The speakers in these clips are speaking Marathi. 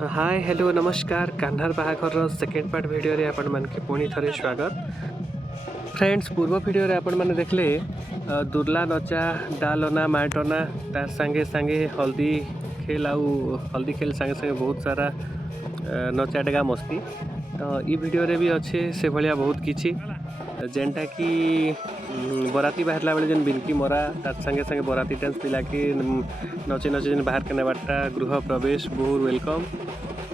हाय हेलो नमस्कार कान्हार बाहाघर सेकेंड पार्ट वीडियो रे आपण मन के पुणी थरे स्वागत। फ्रेंड्स पूर्व वीडियो रे आपण माने देखले दुर्ला नचा डालना माटना तार संगे संगे हल्दी खेल हल्दी खेल संगे संगे बहुत सारा नचा डेगा मस्ती तो ई वीडियो रे भी अच्छे से भलिया बहुत किछि जेनटा कि बराती बाहरला बेले जेन बिनकी मरा तार संगे संगे बराती डांस पिला के नचे नचे जेन बाहर के नेबाटा गृह प्रवेश बहुत वेलकम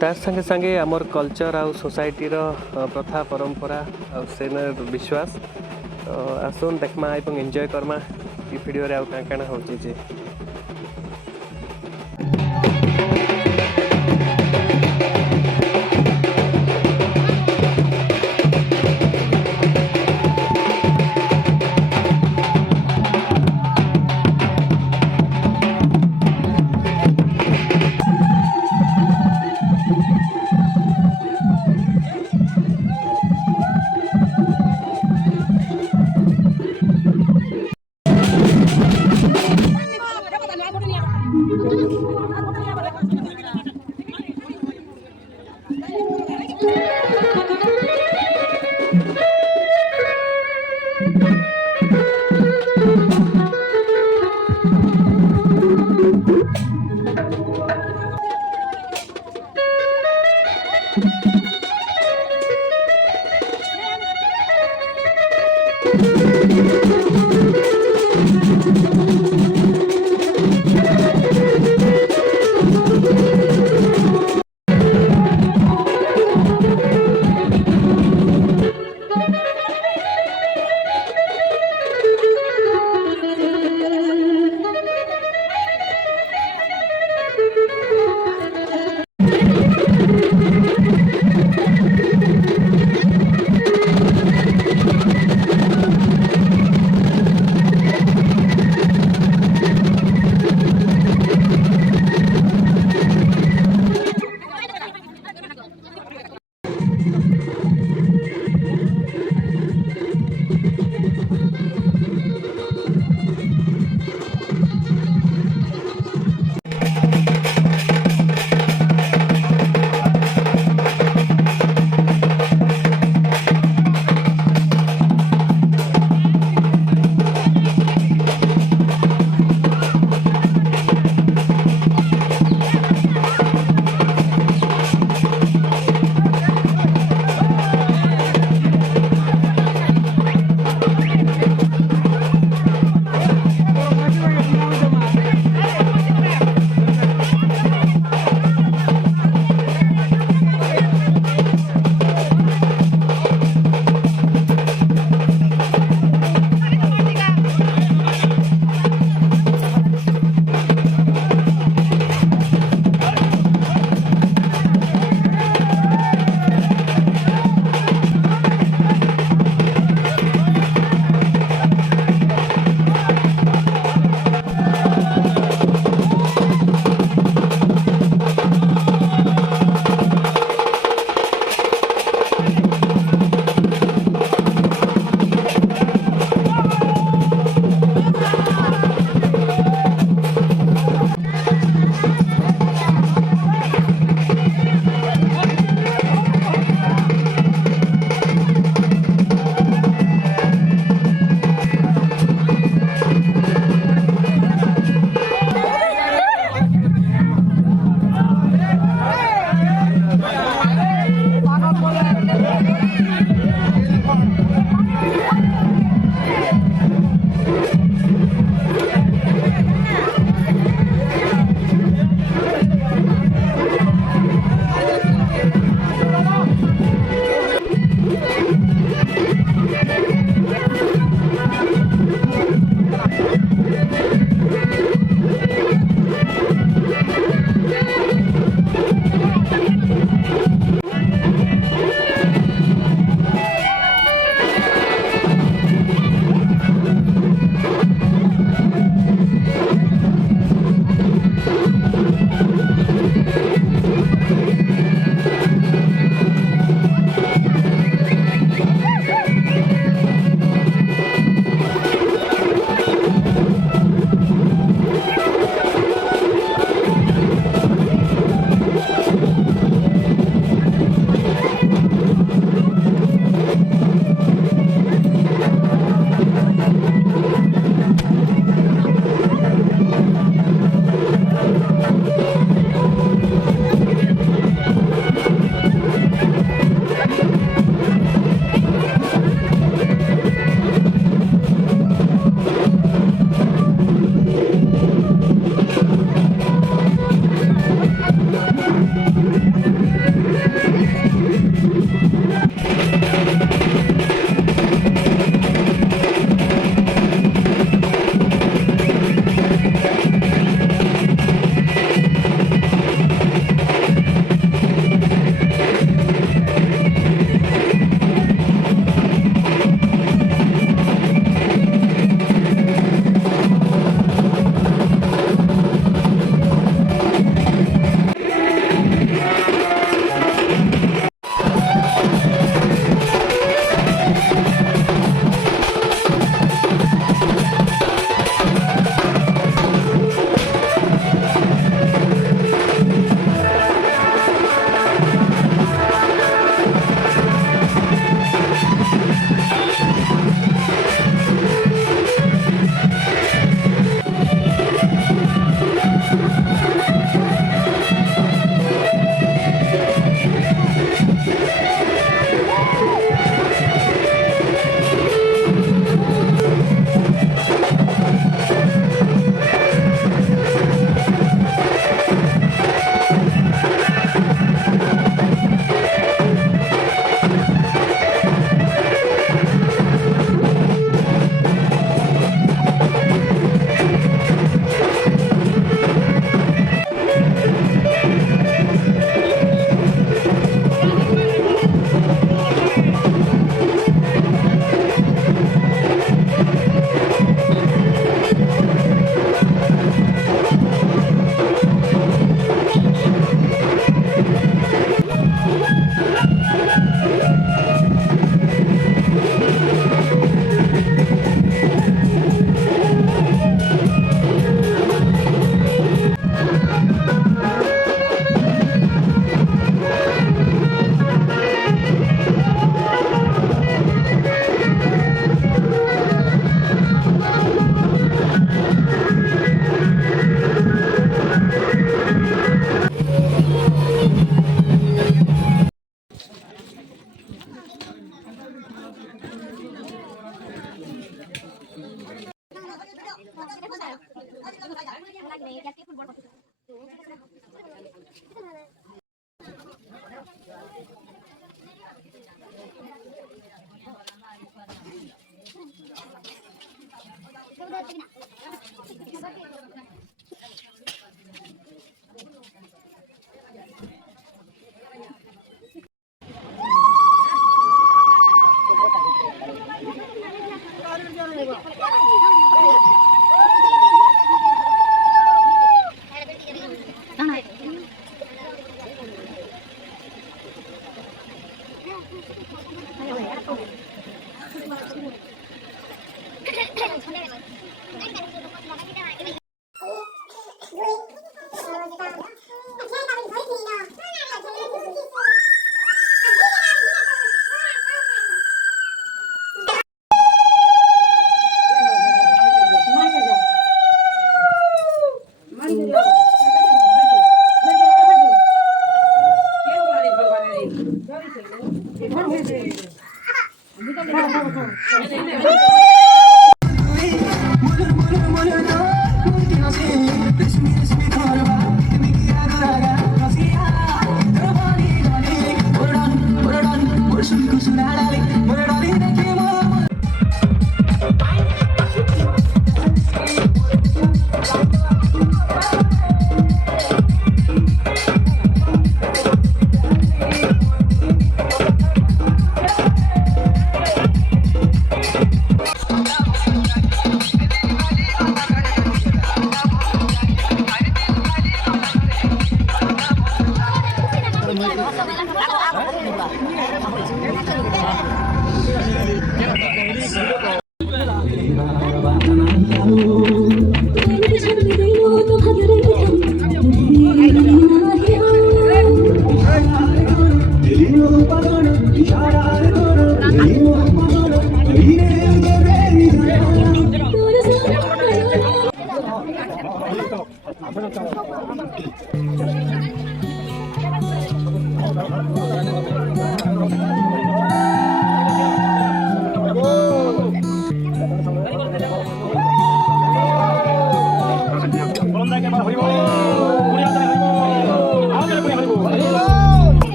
तार संगे संगे आमर कल्चर आउ सोसाइटी रो प्रथा परंपरा आउ सेनर विश्वास तो आसुन देखमा एवं एंजॉय करमा ई वीडियो रे आउ काना होची जे।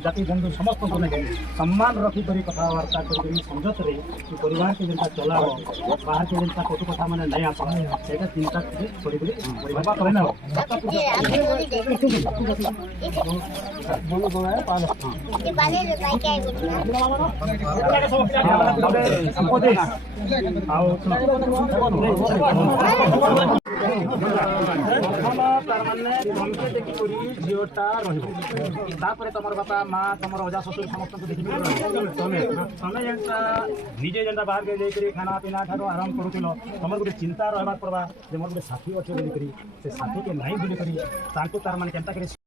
जाति बंधु समस्त को सम्मान रखी कथबार्ता कर समझत रही कि परिवार के जनता चला बाहर के जनता कटु कथा मैंने नहीं आप चिंता झीटा तुम बापा माँ तुम अजा शशुर समस्त देखिए तमें जेनता निजे जेनता बाहर के जाकर खाना पीना ठार आराम करूल तुम गोटे चिंता रहा पड़ा जे मोर गोटे साथी अच्छे बोलिक से साथी के नहीं बोलिक तार मैंने केन्ता